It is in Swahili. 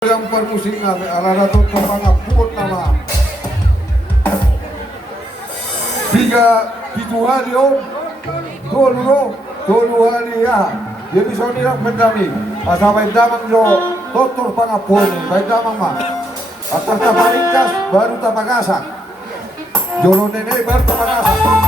Yang permusingan arana tutup pangapun nama tiga itu hari tolu hari ya jadi sonira pendami asal damang jo tutur pangapun baik damang mah atas taparingkas baru tapagasak jolo nenek baru tapagasak.